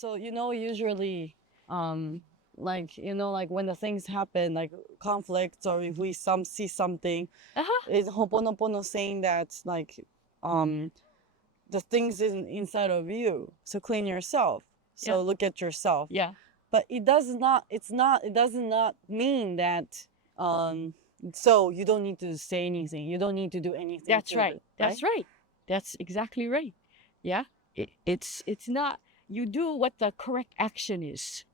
So, usually, like, like when the things happen, like conflicts, or if we see something, it's Ho'oponopono saying that, like, the things inside of you. So clean yourself. So look at yourself. Yeah. But it does not mean that, so you don't need to say anything. You don't need to do anything. That's right. That's right. That's exactly right. Yeah. It's not, you do what the correct action is.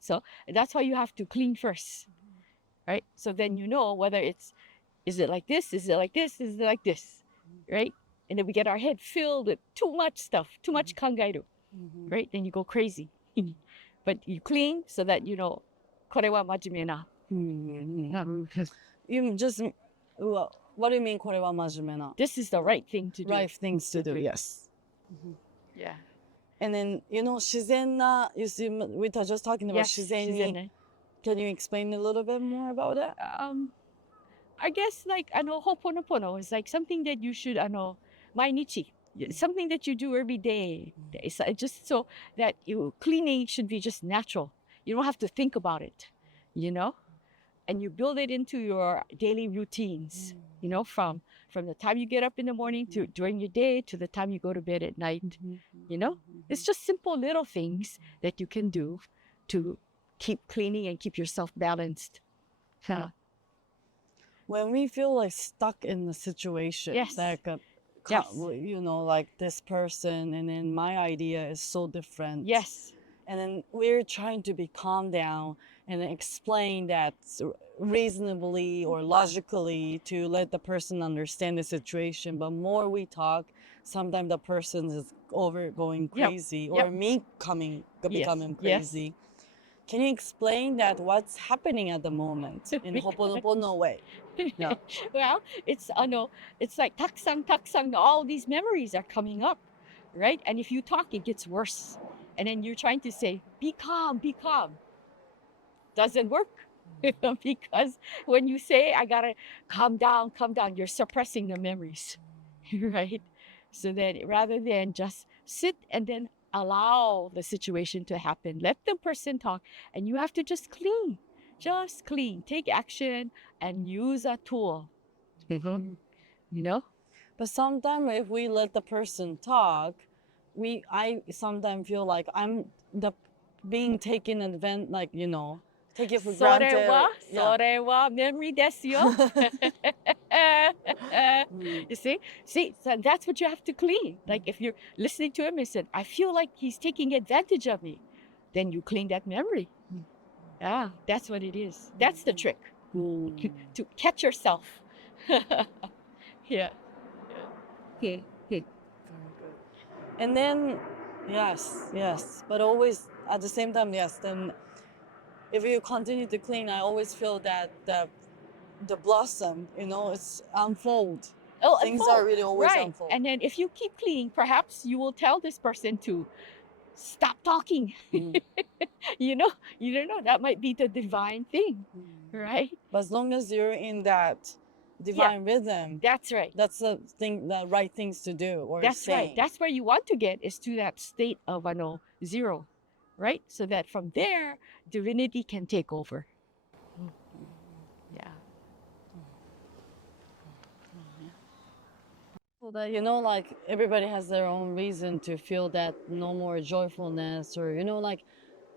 So that's why you have to clean first, right? So then you know whether is it like this? Is it like this? Is it like this? Right? And then we get our head filled with too much stuff, too much kangairu, right? Then you go crazy. But you clean so that you know, これは真面目な. You just, what do you mean これは真面目な? This is the right thing to do. Right things to do, yes. Yeah. And then, 自然な, you see, we were just talking about 自然に. Can you explain a little bit more about that? I guess like, Ho'oponopono is like something that you should, 毎日. Something that you do every day. It's just so that cleaning should be just natural. You don't have to think about it, and you build it into your daily routines, from the time you get up in the morning to during your day to the time you go to bed at night, It's just simple little things that you can do to keep cleaning and keep yourself balanced. When we feel like stuck in the situation, like like this person, and then my idea is so different. Yes. And then we're trying to be calm down and explain that reasonably or logically to let the person understand the situation. But more we talk, sometimes the person is going crazy or me becoming crazy. Yes. Can you explain that what's happening at the moment in Ho'oponopono way? Yeah. Well, it's like takusang, all these memories are coming up, right? And if you talk, it gets worse. And then you're trying to say, be calm. Doesn't work. Because when you say, I gotta calm down, you're suppressing the memories, right? So that rather than just sit and then allow the situation to happen, let the person talk, and you have to just clean. Take action and use a tool, But sometimes if we let the person talk, I sometimes feel like I'm being taken advantage, like, take it for granted. それは memory ですよ. You see, so that's what you have to clean. Like if you're listening to him and said, I feel like he's taking advantage of me, then you clean that memory. Yeah, that's what it is. That's the trick. To catch yourself. Yeah. Okay. And then, yes, but always at the same time, yes, then if you continue to clean, I always feel that the blossom, it's unfold. Things are really always unfold. And then if you keep cleaning, perhaps you will tell this person to stop talking. You don't know, that might be the divine thing, right? But as long as you're in that divine rhythm, that's right. That's the right things to do or that's say. Right. That's where you want to get, is to that state of zero, right? So that from there, divinity can take over. Yeah. So that, like everybody has their own reason to feel that no more joyfulness, or, like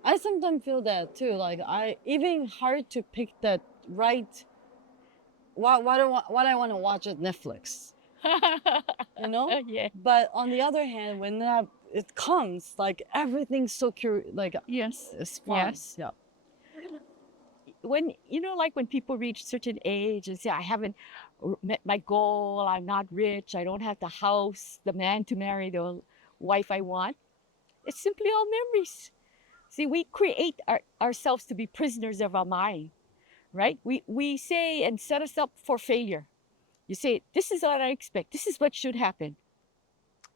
I sometimes feel that too. Like even hard to pick that right. What I want to watch at Netflix, Yeah. But on the other hand, when it comes, like everything's so curious, like it's fun. Yes. Yeah. When like when people reach certain age and say, I haven't met my goal, I'm not rich, I don't have the house, the man to marry, the wife I want, it's simply all memories. See, we create ourselves to be prisoners of our mind. Right? We say and set us up for failure. You say, this is what I expect. This is what should happen.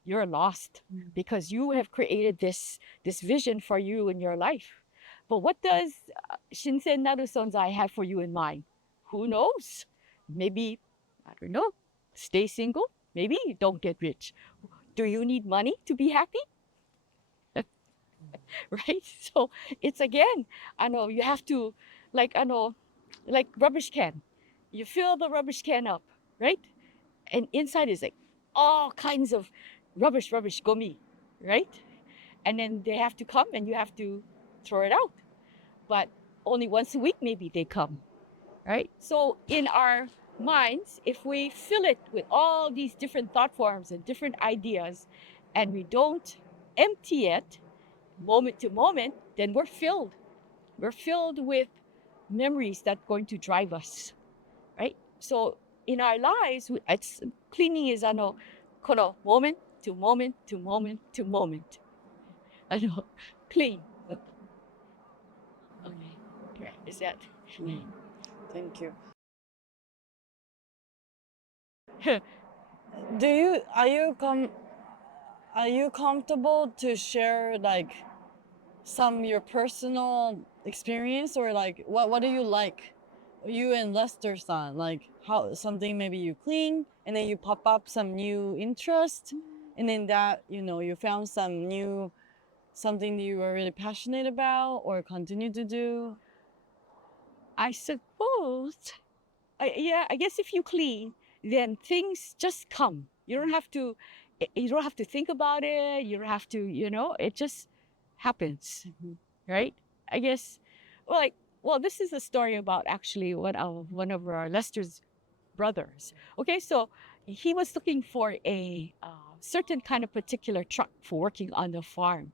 You're lost because you have created this vision for you in your life. But what does Shinsen Naru-Sonzai have for you in mind? Who knows? Maybe, I don't know, stay single. Maybe don't get rich. Do you need money to be happy? right? So it's again, I know you have to, like, I know, like rubbish can. You fill the rubbish can up, right? And inside is like all kinds of rubbish, gomi, right? And then they have to come and you have to throw it out. But only once a week, maybe they come, right? So in our minds, if we fill it with all these different thought forms and different ideas, and we don't empty it moment to moment, then we're filled. We're filled with memories that are going to drive us, right? So in our lives, cleaning is kono moment to moment to moment to moment. Clean. Okay, is that? Thank you. Are you comfortable to share like some your personal experience, or like what do you like, you and Lester-san, like how something maybe you clean and then you pop up some new interest, and then that you found some new something that you were really passionate about or continue to do? I suppose, I guess if you clean, then things just come. You don't have to think about it. You don't have to, it just happens, right? I guess, well, this is a story about actually one of our Lester's brothers. Okay, so he was looking for a certain kind of particular truck for working on the farm,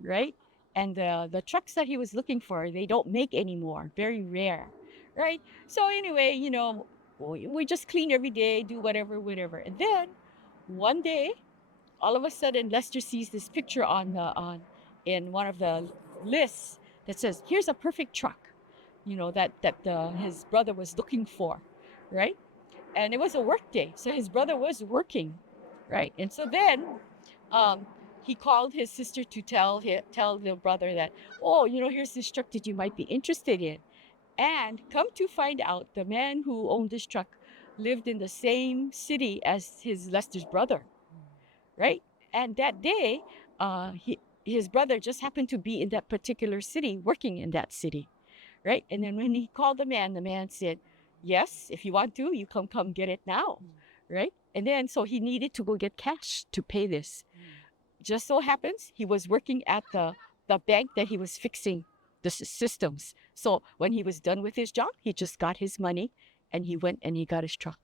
right? And the trucks that he was looking for, they don't make anymore, very rare, right? So anyway, we just clean every day, do whatever. And then one day, all of a sudden, Lester sees this picture in one of the lists that says, "Here's a perfect truck," that his brother was looking for, right? And it was a work day, so his brother was working, right? And so then he called his sister to tell the brother that, oh, here's this truck that you might be interested in. And come to find out, the man who owned this truck lived in the same city as Lester's brother, right? And that day, his brother just happened to be in that particular city, working in that city, right? And then when he called the man said, yes, if you want to, you come get it now, right? And then so he needed to go get cash to pay this. Just so happens he was working at the bank that he was fixing the systems. So when he was done with his job, he just got his money and he went and he got his truck.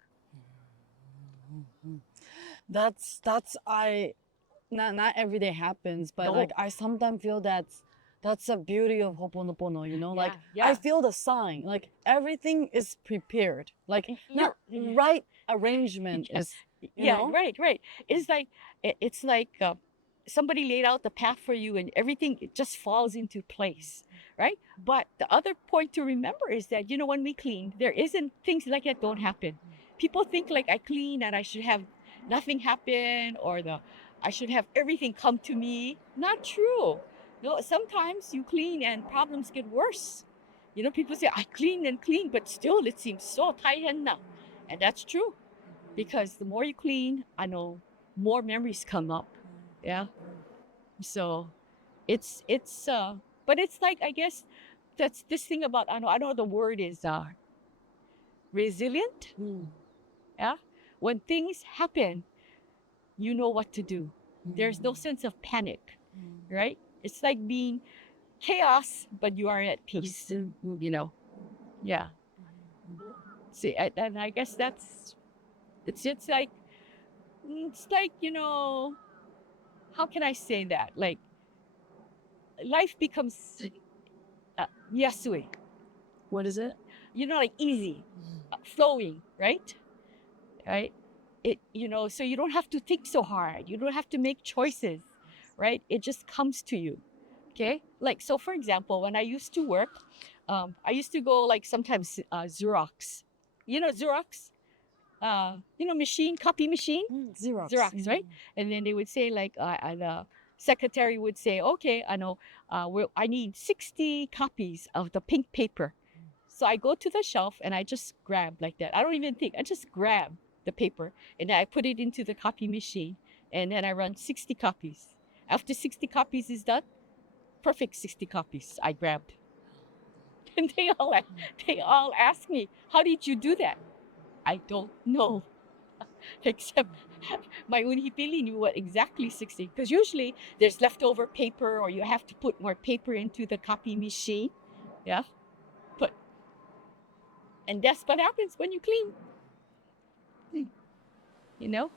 That's not every day happens, but No. like I sometimes feel that's the beauty of Ho'oponopono, like Yeah. I feel the sign, like everything is prepared, like Yeah. right arrangement is Right. It's like somebody laid out the path for you and everything, it just falls into place, right? But the other point to remember is that, when we clean, there isn't things like that don't happen. People think like I clean and I should have nothing happen, or I should have everything come to me. Not true. No, sometimes you clean and problems get worse. People say I clean and clean, but still it seems so taihen na. And that's true. Because the more you clean, I know more memories come up. Yeah. So it's but it's like, I guess that's this thing about, I know the word is resilient. Yeah. When things happen, you know what to do. There's no sense of panic, right? It's like being chaos, but you are at peace, Yeah. See, and I guess it's like, how can I say that? Like, life becomes yasui. What is it? Like easy, flowing, right? Right? So you don't have to think so hard. You don't have to make choices, right? It just comes to you, okay? Like, so for example, when I used to work, I used to go like sometimes Xerox. Xerox? Copy machine? Xerox. Right? And then they would say like, the secretary would say, okay, I know, I need 60 copies of the pink paper. So I go to the shelf and I just grab like that. I don't even think, I just grab the paper and I put it into the copy machine and then I run 60 copies. After 60 copies is done, perfect 60 copies I grabbed. And they all ask me, how did you do that? I don't know. Except my unhipili knew what exactly 60. Because usually there's leftover paper or you have to put more paper into the copy machine. Yeah. And that's what happens when you clean. You know?